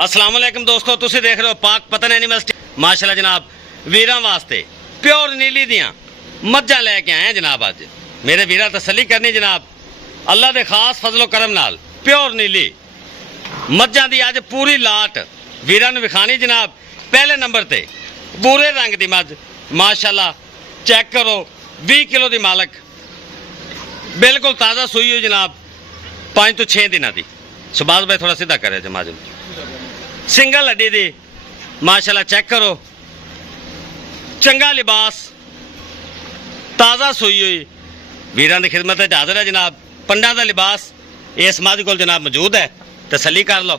अस्सलाम वालेकुम दोस्तों, तुसीं देख रहे हो पाक पतन एनिमल्स। माशाल्लाह जनाब, वीरां वास्ते प्योर नीली दियां मज्जां लैके आए हैं जनाब। अज मेरे वीरा तसल्ली करनी जनाब, अल्लाह दे खास फजलो करम नाल प्योर नीली मज्जां दी अज पूरी लाट वीरां नूं विखानी जनाब। पहले नंबर ते बूरे रंग दी मज्ज माशाल्लाह, चेक करो 20 किलो दी मालक, बिल्कुल ताज़ा सूई हुई जनाब, 5 तो 6 दिनों दी। सुभाष भाई थोड़ा सीधा करे जमाज, सिंगल हड्डी दी माशाल्लाह, चेक करो, चंगा लिबास, ताज़ा सूई हुई, वीरां दी खिदमत हाज़र है जनाब। पंडा दा लिबास इस मझ कोल जनाब मौजूद है, तसल्ली कर लो।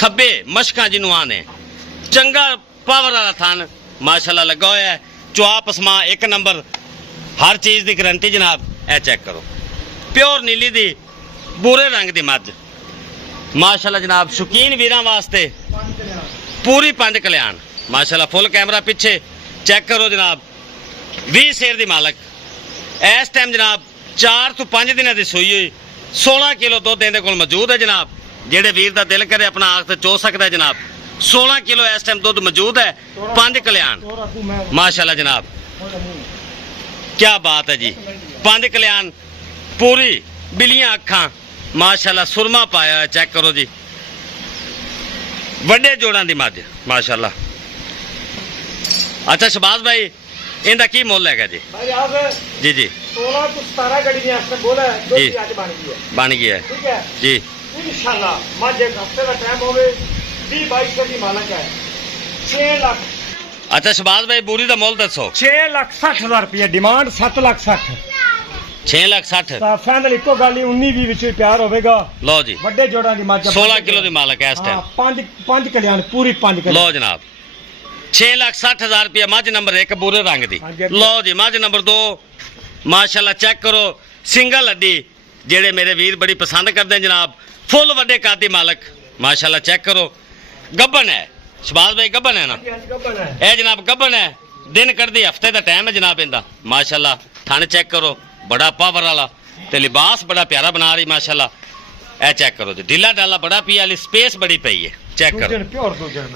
थब्बे मशकां जिन्हों आने, चंगा पावर वाला थान माशाल्लाह लगा हुआ है। चुआ पसमा एक नंबर, हर चीज़ की गारंटी जनाब। ए चेक करो, प्योर नीली दी बूरे रंग दी मझ माशाल्लाह जनाब। शौकीन वीरां वास्ते पूरी 5 कल्याण माशाल्लाह। फुल कैमरा पिछे चेक करो जनाब। 20 शेर दी मालक, इस टाइम जनाब 4 तो 5 दिन की सूई हुई, 16 किलो दुध इहदे कोल मौजूद है जनाब। जेड़े वीर दा दिल करे अपना आख ते चो सकता है जनाब। 16 किलो इस टाइम दुध मौजूद है, 5 कल्याण माशाल्लाह जनाब। क्या बात है जी, 5 कल्याण, पूरी बिलियां अखां माशाल्लाह, सुरमा पाया है। चेक करो जी, वड्डे जोड़ां दी मझ माशाल्लाह। अच्छा शहबाज भाई, इनका की मुल है जी? जी जी 16 तो 17 गड़ी दी आस्ते बोल है, जो जी। कि आज बन गया है ठीक है जी। इंशाल्लाह। मझ एक हफ्ते का टाइम होवे, 20-22 सौ की मालक है। 6 लाख अच्छा शहबाज भाई, बूरी का मुल दसो। 6,60,000 रुपया डिमांड, 7,60,000 6,60,000। फाइनल इको गल ही 19-20 विच प्यार होवेगा। लो जी, वड्डे जोड़ां दी मझ 16 किलो की मालक है इस टाइम। 5 कल्याण, पूरी 5 कल्याण। लो जनाब, 6,60,000 रुपया मझ नंबर 1 बूरे रंग दी। लो जी, मझ नंबर 2 माशाल्लाह, चेक करो, सिंगल हड्डी, जेड़े मेरे वीर बड़ी पसंद करते हैं जनाब। फुल वड्डे कद दी मालक माशाल्लाह, चेक करो। गब्बन है शहबाज भाई, गब्बन है ना? ए जनाब गब्बन है, दिन कटदी हफ्ते का टाइम है जनाब इंदा माशाल्लाह। थन चेक करो, बड़ा पावर वाला, ते लिबास बड़ा प्यारा बना रही माशाल्लाह। ए चेक करो जी, ढीला डाला बड़ा पी वाली, स्पेस बड़ी पई है। चेक करो,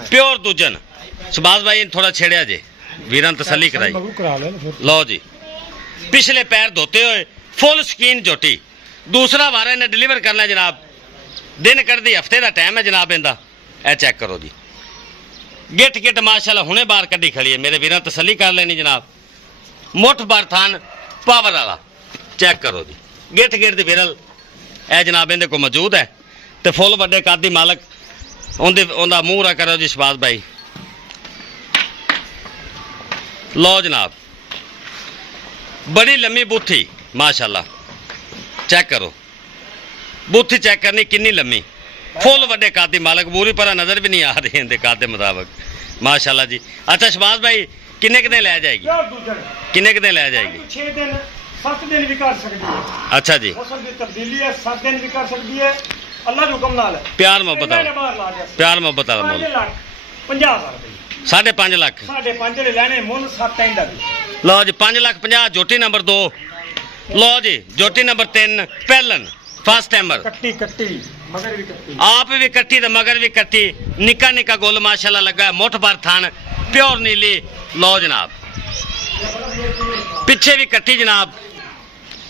प्योर दूजन। शहबाज भाई थोड़ा छेड़िया जी, वीरां तसल्ली कराई। लो जी, पिछले पैर धोते हुए फुल स्कीन जोटी, दूसरा वारा ने डिलीवर करना है जनाब। दिन कटदी हफ्ते का टाइम है जनाब इंदा। ए चेक करो जी, गिट गिट माशाल्लाह हुणे बाहर कड्डी खड़ी है। मेरे वीरां तसल्ली कर लेनी जनाब। मुठ बार थान पावर वाला, चेक करो जी, गिट गिट दी विरल ए जनाब इहदे को मौजूद है, ते फुल वड्डे कद दी मालक। उनका मूँह करो जी शहबाज भाई। लो जनाब, बड़ी लम्मी बूथी माशाल्लाह, चेक करो, बूथी चेक करनी कितनी लम्मी, फुल वड्डे कद दी मालक। बूरी पर नजर भी नहीं आ रही इनके कद के मुताबिक माशाल्लाह जी। अच्छा शहबाज भाई, किन्ने क दिन लै जाएगी? किन्ने क दिन लै जाएगी? 6 दिन 7 दिन भी कर सकती है। अच्छा जी, मौसम की तब्दीली है, 7 दिन भी कर सकती है, अल्लाह के हुक्म नाल है। प्यार मोहब्बत वाला, प्यार मोहब्बत वाला मुल 5,50,000 रुपये, 5.5 लाख। 5.5 ਜਿਹੜੇ ਲੈਣੇ ਮੁੱਲ 7 ਇੰਦਾ ਦੀ। लो जी, 5,50,000 जोटी नंबर 2। लो जी, जोटी नंबर 3 पहलन फर्स्ट टाइमर, ਕੱਟੀ मगर भी ਕੱਟੀ, आप भी कट्टी तो मगर भी कट्टी, निका निका गोल माशाल्लाह लगा है। मुठ भर थान, प्योर नीली। लो जनाब, पिछे भी कट्टी जनाब।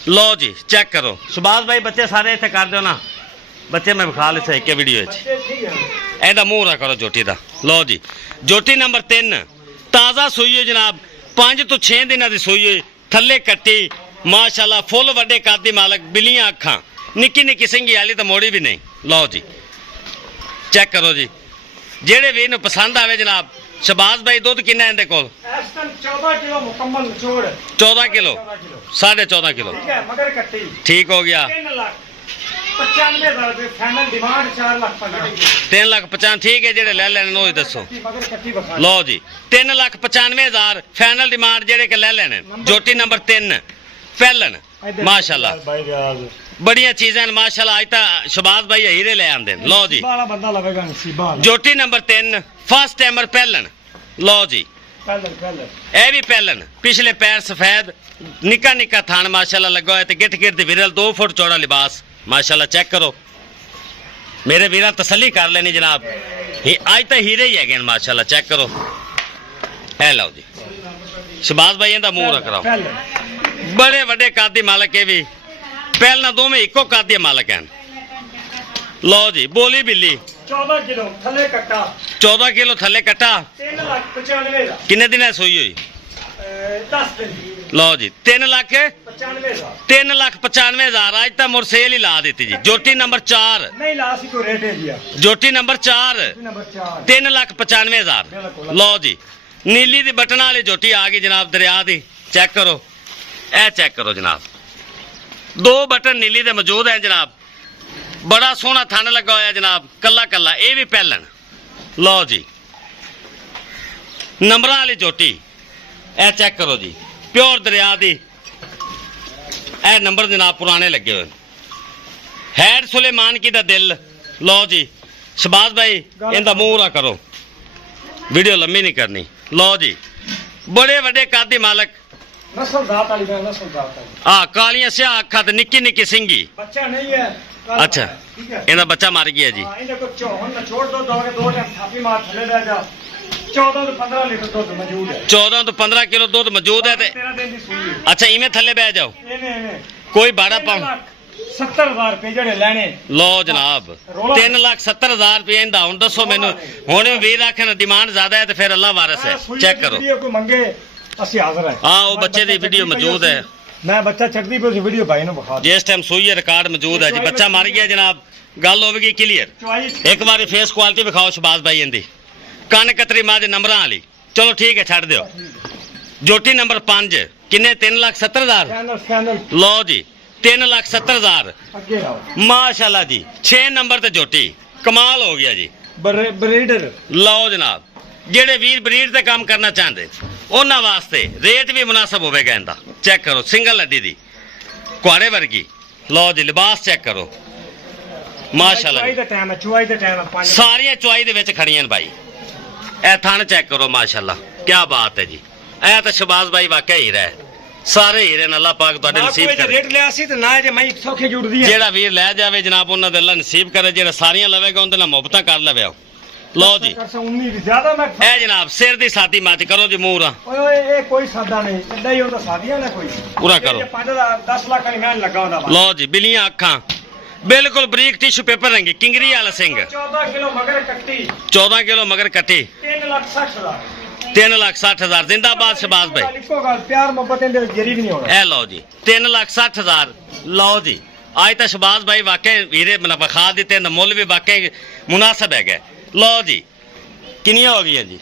लो जी, चेक करो सुभाष भाई, बच्चे सारे इतने कर दो ना, बच्चे मैं विखा ले सही के वीडियो एदा मूँह करो जोटी का। लो जी, जोटी नंबर 3 ताज़ा सूई हुई जनाब, 5 तो 6 दिन की सूई हुई, थले कट्टी माशाल्लाह, फुल वड्डे कद दी मालक, बिलियां अखां, निक्की निक्की सिंगी वाली तो मोड़ी भी नहीं। लो जी, चेक करो जी, जेड़े वीर नूं पसंद आवे जनाब। शहबाज भाई दुध किन्ना इहदे कोल? ਇਸ ਟਾਈਮ 14 किलो मुकम्मल निचोड़, 14 किलो, 14.5 किलो। ठीक है, मगर ਕੱਟੀ ठीक हो गया। 3,95,000 रुपये फाइनल डिमांड, 4,50,000 3,50,000 ठीक है। जेड़े ले लेने वो दसो। मगर ਕੱਟੀ बखा। लो जी, 3,95,000 फाइनल डिमांड जेड़े के ले लेने। जोटी नंबर 3 पहलन माशाल्लाह, बड़िया चीज़ें माशाल्लाह। अज तो शहबाज भाई हीरे ले आंदे। लो जी, बंदा लवेगा नसीबा। जोटी नंबर 3 फर्स्ट टाइमर पहलन। लो जी, ए भी पहलन, पिछले पैर सफेद, निका निका थान माशाल्लाह लगा है, गिट गिट दी विरल, 2 फुट चौड़ा लिबास माशाल्लाह। चेक करो मेरे वीरा, तसल्ली कर लेनी जनाब। ਇਹ ਅੱਜ ਤਾਂ ਹੀਰੇ ਹੀ ਹੈਗੇ ਨੇ ਮਾਸ਼ਾਅੱਲਾ ਚੈੱਕ ਕਰੋ ਇਹ ਲਓ ਜੀ ਸ਼ਬਾਜ਼ ਭਾਈ ਇਹਦਾ ਮੂੰਹ ਰੱਖ ਰਹਾ ਬੜੇ ਵੱਡੇ ਕੱਦ ਦੇ ਮਾਲਕ ਇਹ ਵੀ ਪਹਿਲਾਂ ਦੋਵੇਂ ਇੱਕੋ ਕੱਦ ਦੇ ਮਾਲਕ ਹਨ ਲਓ ਜੀ ਬੋਲੀ ਬਿੱਲੀ 14 ਕਿਲੋ ਥੱਲੇ ਕੱਟਾ 14 ਕਿਲੋ ਥੱਲੇ ਕੱਟਾ 3,95,000 ਦਾ ਕਿੰਨੇ ਦਿਨਾਂ ਸੂਈ ਹੋਈ 10 ਦਿਨ ਲਓ ਜੀ 95,000 3,95,000 ਅੱਜ ਤਾਂ ਮੁੜ ਸੇਲ ਹੀ ਲਾ ਦਿੱਤੀ ਜੀ ਜੋਟੀ ਨੰਬਰ 4 ਨਹੀਂ ਲਾ ਸੀ ਕੋਈ ਰੇਟ ਹੈ ਜੀ ਆ ਜੋਟੀ ਨੰਬਰ 4 ਨੰਬਰ 4 3,95,000 ਲਓ ਜੀ ਨੀਲੀ ਦੀ ਬਟਨ ਵਾਲੀ ਜੋਟੀ ਆ ਗਈ ਜਨਾਬ ਦਰਿਆ ਦੀ ਚੈੱਕ ਕਰੋ ਇਹ ਚੈੱਕ ਕਰੋ ਜਨਾਬ ਦੋ ਬਟਨ ਨੀਲੀ ਦੇ ਮੌਜੂਦ ਹੈ ਜਨਾਬ ਬੜਾ ਸੋਹਣਾ ਥਣ ਲੱਗਾ ਹੋਇਆ ਜਨਾਬ ਕੱਲਾ ਕੱਲਾ ਇਹ ਵੀ ਪਹਿਲਣ ਲਓ ਜੀ ਨੰਬਰਾਂ ਵਾਲੀ ਜੋਟੀ ਇਹ ਚੈੱਕ ਕਰੋ ਜੀ ਪਿਓਰ ਦਰਿਆ ਦੀ ਇਹ ਨੰਬਰ ਜਨਾਬ ਪੁਰਾਣੇ ਲੱਗੇ ਹੋਏ ਹੈਡ ਸੁਲੇਮਾਨ ਕੀ ਦਾ ਦਿਲ ਲਓ ਜੀ ਸ਼ਬਾਜ਼ ਭਾਈ ਇਹਦਾ ਮੂੰਹ ਰਾ ਕਰੋ ਵੀਡੀਓ ਲੰਮੀ ਨਹੀਂ ਕਰਨੀ ਲਓ ਜੀ ਬੜੇ ਵੱਡੇ ਕੱਦ ਦੇ ਮਾਲਕ ਨਸਲ ਦਾਤ ਵਾਲੀ ਮੈਂ ਨਸਲ ਦਾਤ ਵਾਲੀ ਆ ਕਾਲੀਆਂ ਸਿਆਹ ਅੱਖਾਂ ਤੇ ਨਿੱਕੀ ਨਿੱਕੀ ਸਿੰਗੀ ਬੱਚਾ ਨਹੀਂ ਹੈ ਅੱਛਾ ਠੀਕ ਹੈ ਇਹਦਾ ਬੱਚਾ ਮਰ ਗਿਆ ਜੀ ਹਾਂ ਇਹਦੇ ਕੋ ਚੋਹਣ ਨਾ ਛੋੜ ਦੋ ਦੋਗੇ ਦੋ ਟਾਈਮ ਥਾਪੀ ਮਾਰ ਥੱਲੇ ਲੈ ਜਾ 14 ਤੋਂ 15 ਲੀਟਰ ਦੁੱਧ ਮੌਜੂਦ ਹੈ 14 ਤੋਂ 15 ਕਿਲੋ ਦੁੱਧ ਮੌਜੂਦ ਹੈ ਤੇ 13 ਦਿਨ ਦੀ ਸੂਈ ਅੱਛਾ ਇਵੇਂ ਥੱਲੇ ਬਹਿ ਜਾਓ ਇਹਨੇ ਕੋਈ ਬਾੜਾ ਪਾਉ 70,000 ਰੁਪਏ ਜਿਹੜੇ ਲੈਣੇ ਲਓ ਜਨਾਬ 3,70,000 ਰੁਪਏ ਇਹਦਾ ਹੁਣ ਦੱਸੋ ਮੈਨੂੰ ਹੁਣ ਵੀਰ ਆਖਣ ਡਿਮਾਂਡ ਜ਼ਿਆਦਾ ਹੈ ਤੇ ਫਿਰ ਅੱਲਾ ਵਾਰਸ ਹੈ ਚੈੱਕ ਕਰੋ ਵੀਡੀਓ ਕੋਈ ਮੰਗੇ ਅਸੀਂ ਹਾਜ਼ਰ ਹੈ ਹਾਂ ਉਹ ਬੱਚੇ ਦੀ ਵੀਡੀਓ ਮੌਜੂਦ ਹੈ ਮੈਂ ਬੱਚਾ ਚੱਕਦੀ ਪਈ ਸੀ ਵੀਡੀਓ ਭਾਈ ਨੂੰ ਵਿਖਾ ਜਿਸ ਟਾਈਮ ਸੂਈ ਰਿਕਾਰਡ ਮੌਜੂਦ ਹੈ ਜੀ ਬੱਚਾ ਮਰ ਗਿਆ ਜਨਾਬ ਗੱਲ ਹੋਵੇਗੀ ਕਲੀਅਰ ਚੁਆਈ ਇੱਕ ਵਾਰੀ ਫੇਸ ਕੁਆਲਿਟੀ ਵਿਖਾਓ ਸ਼ਬਾਜ਼ ਭਾਈ ਇਹਦੀ ਕੰਨ ਕਤਰੀ ਮਾਂ ਦੇ ਨੰਬਰਾਂ ਵਾਲੀ ਚਲੋ ਠੀਕ ਹੈ ਛੱਡ ਦਿਓ ਜੋਟੀ ਨੰਬਰ 5 ਕਿੰਨੇ 3,70,000 ਚੈਨਲ ਲਓ ਜੀ 3,70,000 ਅੱਗੇ ਆਓ ਮਾਸ਼ਾਅੱਲਾ ਜੀ 6 ਨੰਬਰ ਤੇ ਜੋਟੀ ਕਮਾਲ ਹੋ ਗਿਆ ਜੀ ਬਰੀਡਰ ਲਓ ਜਨਾਬ ਜਿਹੜੇ ਵੀਰ ਬਰੀਡ ਤੇ ਕੰਮ ਕਰਨਾ ਚਾਹੁੰਦੇ ਉਹਨਾਂ ਵਾਸਤੇ ਰੇਟ ਵੀ ਮੁਨਾਸਬ ਹੋਵੇਗਾ ਇਹਦਾ ਚੈੱਕ ਕਰੋ ਸਿੰਗਲ ਹੱਡੀ ਦੀ ਕੁਆੜੇ ਵਰਗੀ ਲਓ ਜੀ ਲਿਬਾਸ ਚੈੱਕ ਕਰੋ ਮਾਸ਼ਾਅੱਲਾ ਚੁਆਈ ਦਾ ਟਾਈਮ ਹੈ ਚੁਆਈ ਦਾ ਟਾਈਮ ਹੈ 5 ਸਾਰੀਆਂ ਚੁਆਈ ਦੇ ਵਿੱਚ ਖੜੀਆਂ ਨੇ ਭਾਈ ਇਹ ਥਣ ਚੈੱਕ ਕਰੋ ਮਾਸ਼ਾਅੱਲਾ ਕੀ ਬਾਤ ਹੈ ਜੀ ਇਹ ਤਾਂ ਸ਼ਬਾਜ਼ ਭਾਈ ਵਾਕਿਆ ਹੀਰਾ ਹੈ ਸਾਰੇ ਹੀਰੇ ਨੇ ਅੱਲਾਹ ਪਾਕ ਤੁਹਾਡੇ ਨਸੀਬ ਕਰੇ ਰੇਟ ਲਿਆ ਸੀ ਤੇ ਨਾ ਜੇ ਮੈਂ ਸੌਖੇ ਜੁੜਦੀ ਹੈ ਜਿਹੜਾ ਵੀਰ ਲੈ ਜਾਵੇ ਜਨਾਬ ਉਹਨਾਂ ਦੇ ਅੱਲਾ ਨਸੀਬ ਕਰੇ ਜਿਹੜਾ ਸਾਰੀਆਂ ਲਵੇਗਾ ਉਹਦੇ ਨਾਲ ਮੁਹੱਬਤਾਂ ਕਰ ਲਵੇ ਲਓ ਜੀ ਕਰਸਾ 19 ਦੀ ਜ਼ਿਆਦਾ ਮੈਂ ਇਹ ਜਨਾਬ ਸਿਰ ਦੀ ਸਾਥੀ ਮੱਚ ਕਰੋ ਜੀ ਮੂੰਹ ਰਾ ਓਏ ਓਏ ਇਹ ਕੋਈ ਸਾਦਾ ਨਹੀਂ ਇੱਦਾਂ ਹੀ ਹੁੰਦਾ ਸਾਦੀਆਂ ਨੇ ਕੋਈ ਪੂਰਾ ਕਰੋ 10 ਲੱਖ ਨਹੀਂ ਮੈਂ ਲੱਗਾ ਹੁੰਦਾ ਲਓ ਜੀ ਬਿੱਲੀਆਂ ਅੱਖਾਂ ਬਿਲਕੁਲ ਬਰੀਕ ਟਿਸ਼ੂ ਪੇਪਰ ਰੰਗੀ ਕਿੰਗਰੀ ਵਾਲਾ ਸਿੰਘ 14 ਕਿਲੋ ਮਗਰ ਕੱਟੀ 14 ਕਿਲੋ ਮਗਰ ਕੱਟੀ 3,60,000 3,60,000 ਜ਼ਿੰਦਾਬਾਦ ਸ਼ਬਾਜ਼ ਭਾਈ ਇੱਕੋ ਗੱਲ ਪਿਆਰ ਮੁਹੱਬਤ ਇਹਦੇ ਵਿੱਚ ਜਰੀ ਵੀ ਨਹੀਂ ਹੋਣਾ ਇਹ ਲਓ ਜੀ 3,60,000 ਲਓ ਜੀ ਅੱਜ ਤਾਂ ਸ਼ਬਾਜ਼ ਭਾਈ ਵਾਕਿਆ ਵੀਰੇ ਵਿਖਾ ਦਿੱਤੇ ਨਾ ਮੁੱਲ ਵੀ ਵਾਕਿਆ ਮੁਨਾਸਬ ਹੈਗਾ ਲਓ ਜੀ ਕਿੰਨੀਆਂ ਹੋ ਗਈਆਂ ਜੀ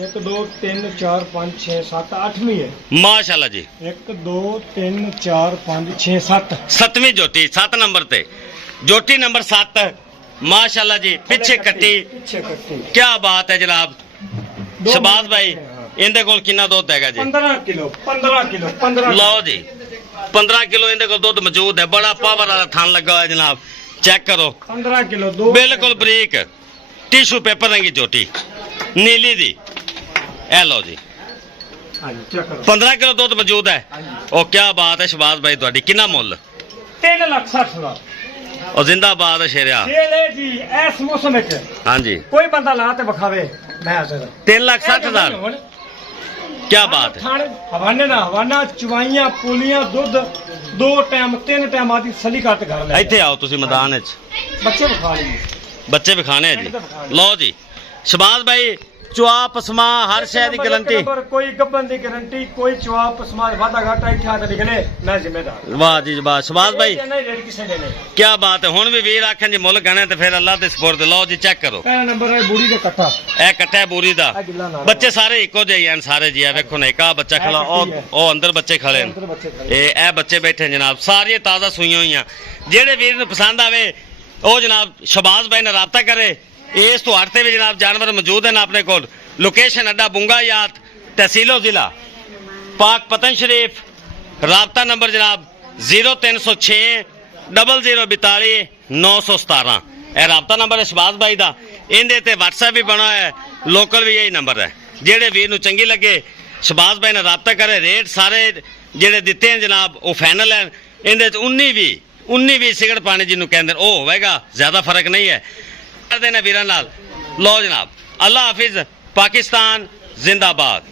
1 2 3 4 5 6 7 8ਵੀਂ ਹੈ ਮਾਸ਼ਾਅੱਲਾ ਜੀ 1 2 3 4 5 6 7 7ਵੀਂ ਜੋਟੀ 7 ਨੰਬਰ ਤੇ ਜੋਟੀ ਨੰਬਰ 7 ਮਾਸ਼ਾਅੱਲਾ ਜੀ ਪਿੱਛੇ ਕੱਟੀ ਪਿੱਛੇ ਕੱਟੀ ਕੀ ਬਾਤ ਹੈ ਜਨਾਬ ਸ਼ਬਾਜ਼ ਭਾਈ ਇਹਦੇ ਕੋਲ ਕਿੰਨਾ ਦੁੱਧ ਹੈਗਾ ਜੀ 15 ਕਿਲੋ 15 ਲਓ ਜੀ 15 ਕਿਲੋ ਇਹਦੇ ਕੋਲ ਦੁੱਧ ਮੌਜੂਦ ਹੈ ਬੜਾ ਪਾਵਰ ਵਾਲਾ ਥਣ ਲੱਗਾ ਹੋਇਆ ਜਨਾਬ ਚੈੱਕ ਕਰੋ 15 ਕਿਲੋ ਦੋ ਬਿਲਕੁਲ ਬਰੀਕ ਟਿਸ਼ੂ ਪੇਪਰ ਰੰਗੀ ਜੋਟੀ ਨੀਲੀ ਦੀ ਇਹ ਲਓ ਜੀ ਹਾਂਜੀ ਚੈੱਕ ਕਰੋ 15 ਕਿਲੋ ਦੁੱਧ ਮੌਜੂਦ ਹੈ ਉਹ ਕੀ ਬਾਤ ਹੈ ਸ਼ਬਾਜ਼ ਭਾਈ ਤੁਹਾਡੀ ਕਿੰਨਾ ਮੁੱਲ 3,60,000 ਉਹ ਜ਼ਿੰਦਾਬਾਦ ਹੈ ਸ਼ੇਰਿਆ ਇਹ ਲੈ ਜੀ ਇਸ ਮੌਸਮ ਵਿੱਚ ਹਾਂਜੀ ਕੋਈ ਬੰਦਾ ਲਾ ਤੇ ਵਿਖਾਵੇ ਮੈਂ ਹਾਜ਼ਰ 3,60,000 ਕੀ ਬਾਤ ਹੈ ਥਾਣੇ ਹਵਾਨਾ ਚਵਾਈਆਂ ਪੁਲੀਆਂ ਦੁੱਧ 2 ਟਾਈਮ 3 ਟਾਈਮ ਆਦੀ ਸਲੀ ਕੱਟ ਘਰ ਲੈ ਇੱਥੇ ਆਓ ਤੁਸੀਂ ਮੈਦਾਨ ਵਿੱਚ ਬੱਚੇ ਵਿਖਾ ਲਈ ਬੱਚੇ ਵਿਖਾਣੇ ਆ ਜੀ ਲਓ ਜੀ ਸ਼ਬਾਜ਼ ਭਾਈ ਚੁਆ ਪਸਮਾ ਹਰ ਸ਼ੈ ਦੀ ਗਾਰੰਟੀ ਕੋਈ ਗੱਬਨ ਦੀ ਗਾਰੰਟੀ ਕੋਈ ਚੁਆ ਪਸਮਾ ਵਾਦਾ ਘਾਟਾ ਇੱਥੇ ਆ ਕੇ ਨਿਕਲੇ ਮੈਂ ਜ਼ਿੰਮੇਦਾਰ ਵਾਹ ਜੀ ਵਾਹ ਸ਼ਬਾਜ਼ ਭਾਈ ਨਹੀਂ ਰੇਟ ਕਿਸੇ ਦੇ ਨਹੀਂ ਕੀ ਬਾਤ ਹੈ ਹੁਣ ਵੀ ਵੀਰ ਆਖਣ ਜੀ ਮੁੱਲ ਗਣੇ ਤੇ ਫਿਰ ਅੱਲਾਹ ਦੇ ਸਪੋਰਟ ਲਓ ਜੀ ਚੈੱਕ ਕਰੋ ਪਹਿਲਾ ਨੰਬਰ ਹੈ ਬੂੜੀ ਦਾ ਕੱਟਾ ਇਹ ਕੱਟਾ ਹੈ ਬੂਰੀ ਦਾ ਬੱਚੇ ਸਾਰੇ ਇੱਕੋ ਜਿਹੇ ਹਨ ਸਾਰੇ ਜੀ ਆ ਵੇਖੋ ਨਾ ਇੱਕ ਆਹ ਬੱਚਾ ਖੜਾ ਉਹ ਅੰਦਰ ਬੱਚੇ ਖੜੇ ਨੇ ਇਹ ਬੱਚੇ ਬੈਠੇ ਜਨਾਬ ਸਾਰੀਆਂ ਤਾਜ਼ਾ ਸੂਈਆਂ ਹੋਈਆਂ ਜਿਹੜੇ ਵੀਰ ਨੂੰ ਪਸੰਦ ਆਵੇ ਉਹ ਜਨਾਬ ਸ਼ਬਾਜ਼ ਭਾਈ ਨਾਲ ਰਾਬਤਾ ਕਰੇ ਇਸ ਤੋਂ ਹਟਤੇ ਵੀ ਜਨਾਬ ਜਾਨਵਰ ਮੌਜੂਦ ਹਨ ਆਪਣੇ ਕੋਲ ਲੋकेशन अड्डा बुंगायात तहसीलो जिला पाक पतन शरीफ राबता नंबर जनाब 0306 0042 917 यह राबता नंबर है शबाज भाई का इनके ते व्हाट्सएप भी बना है लोकल भी यही नंबर है जेडे वीर नूं चंगी लगे शबाज भाई ने राबता करे रेट सारे जेडे दिते हैं जनाब वो फाइनल है इनके 19 20 सिगरेट पानी जिन्होंने कहते हैं वो होगा ज्यादा फर्क नहीं है देना वीरां नाल लो जनाब, अल्लाह हाफिज, पाकिस्तान जिंदाबाद।